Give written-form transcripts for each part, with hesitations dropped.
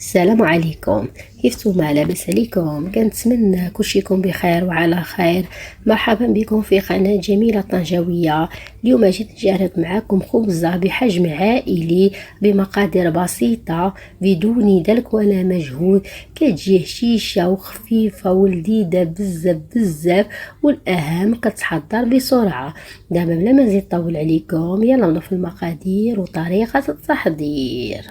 السلام عليكم. كيفتوما؟ لاباس عليكم؟ كنتمنى كلشي يكون بخير وعلى خير. مرحبا بكم في قناة جميلة طنجاوية. اليوم جيت نجرب معكم خبزة بحجم عائلي بمقادير بسيطة بدون دلك ولا مجهود، كتجي هشيشة وخفيفة ولذيذة بزاف بزاف، والاهم كتحضر بسرعة. دابا بلا ما نزيد نطول عليكم، يلا نضيف المقادير وطريقة التحضير.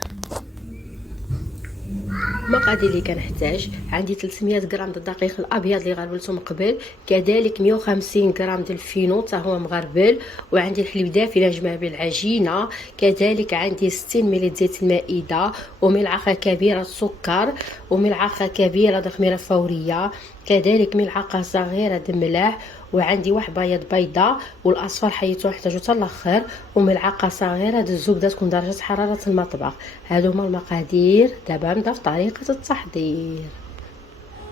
المقادير اللي كنحتاج: عندي 300 غرام ديال الدقيق الابيض اللي غربلته من قبل، كذلك 150 غرام ديال الفينو حتى هو مغربل، وعندي الحليب دافي لنجمع به العجينه، كذلك عندي 60 ملل زيت المائده، وملعقه كبيره سكر، وملعقه كبيره خميره فوريه، كذلك ملعقه صغيره د ملح، وعندي واحد بيض بيضه، والاصفر حيتو نحتاجو حتى الاخر، وملعقه صغيره د الزبده تكون درجه حراره المطبخ. هادو هما المقادير. دابا نبدا في طريقه التحضير.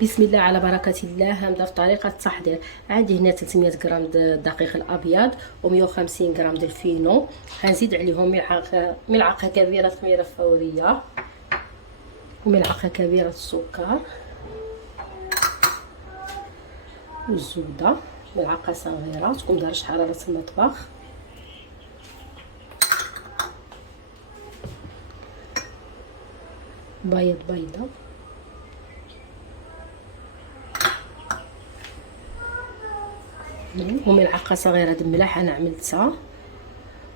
بسم الله على بركه الله. نبدا في طريقه التحضير. عندي هنا 300 غرام د الدقيق الابيض و150 غرام د الفينو، غنزيد عليهم ملعقه كبيره خميره فوريه، وملعقه كبيره السكر، والزبده ملعقه صغيره تكون درجه حراره المطبخ، بيض بيضه، وملعقه صغيره د الملح انا عملتها،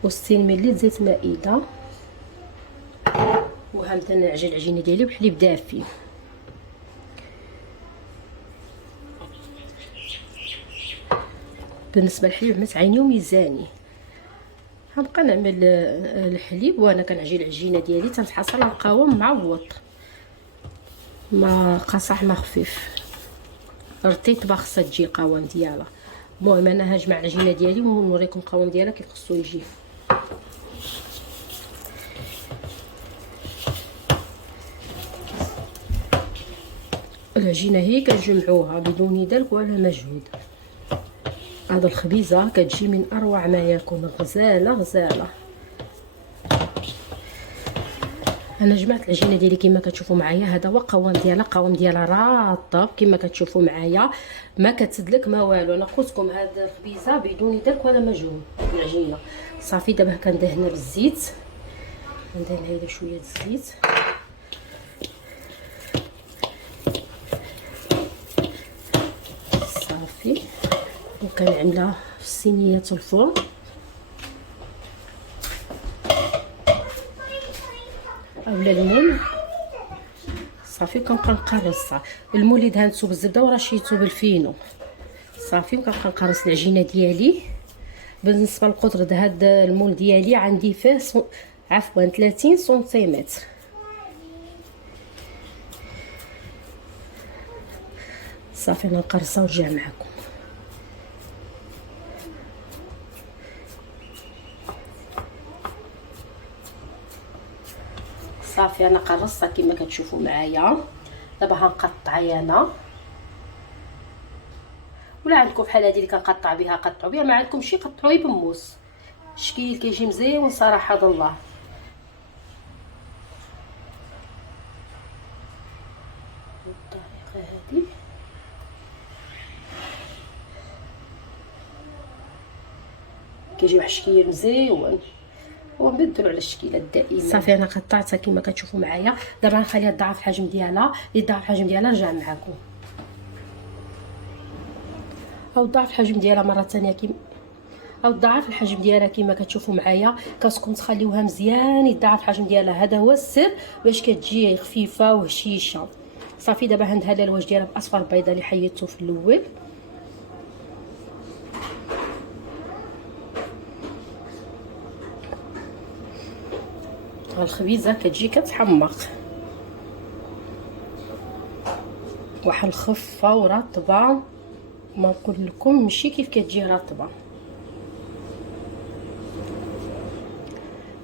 و60 ملل زيت مائده، وغنبدا نعجن العجينه ديالي بحليب دافي. بالنسبه للحليب ما تعينيو ميزاني. غنبقى نعمل الحليب وانا كنعجن العجينه ديالي تنتحصل على القوام معوض، ما قاصح ما خفيف، رطيت خاصها تجي القوام ديالها. المهم انا هجمع العجينه ديالي ونوريكم القوام ديالها كيف خصو يجي. العجينه هي كنجمعوها بدون دلك ولا مجهود. هاد الخبيزه كتجي من اروع ما يكون، غزاله غزاله. انا جمعت العجينه ديالي كما كتشوفوا معايا. هذا هو القوام ديالها، القوام ديالها رطب كما كتشوفوا معايا، ما كتسدلك ما والو. انا قلتلكم هاد الخبيزه بدون دلك ولا مجهود. العجينه صافي. دابا كندهنها بالزيت، ندهنها غير شويه الزيت، صافي. وكنعملها في صينيه الفرن، اولا المول صافي. وكنبقى نقرصها. المول اللي دهنتو بالزبده ورشيتو بالفينو صافي. وكنبقى نقرص العجينه ديالي. بالنسبه للقطر د هاد المول ديالي عندي فيه عفوا 30 سنتيمتر. صافي نقرصها ونرجع معكم. صافي انا قرصتها كما كتشوفوا معايا. دابا هنقطعها انا، ولا عندكم بحال هذه اللي كنقطع بها قطعوا بها، ما عندكم شي قطعوه بموس. الشكل كيجي مزيون صراحه الله. بالطريقه هذه كيجي واحد الشكل مزيون، ونبدلوا على الشكيلات دائما. صافي انا قطعتها كما كتشوفوا معايا. دابا غنخليها تضاعف الحجم ديالها. اللي ضاعف الحجم ديالها نرجع معكم، او ضاعف الحجم ديالها مره ثانيه او ضاعف الحجم ديالها كما كتشوفوا معايا. كتكون تخليوها مزيان يضاعف الحجم ديالها. هذا هو السر باش كتجي خفيفه وهشيشه. صافي دابا هندهلها الوجه ديالها باصفر البيضه اللي حيدته في الاول. الخبيزه كتجي كتحمق، واحد الخفه ورطبه، ما نقول لكم ماشي كيف كتجي رطبه.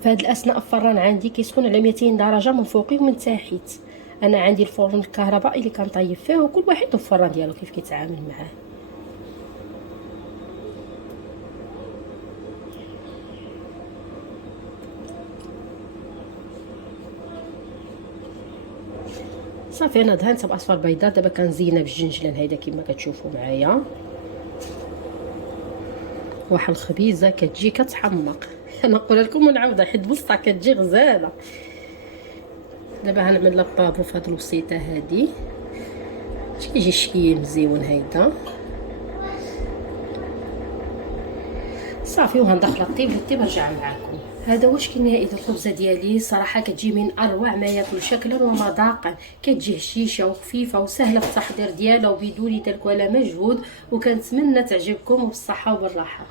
في هاد الاثناء الفران عندي كيسخن على 200 درجه من فوقي ومن تحت. انا عندي الفرن الكهربائي اللي كنطيب فيه، وكل واحد الفران ديالو كيف كيتعامل معاه. صافي انا دهنتها باصفر بيضاء. دابا كنزينها بالجنجلان هيدا كما كتشوفوا معايا. واحد الخبيزه كتجي كتحمق. انا نقول لكم ونعاودها حيت بصح كتجي غزاله. دابا غنعمل لابابو في هاد الوسيطه هادي باش كيجي الشكل مزيون هيدا. صافي وغندخل الطيب نرجع معكم. هذا هو الشكل النهائي ديال الخبزه ديالي. صراحه كتجي من اروع ما ياكل شكلا ومذاقا. كتجي هشيشه وخفيفه وسهله في التحضير ديالها وبدون تلك ولا مجهود، وكنتمنى تعجبكم وبالصحه وبالراحه.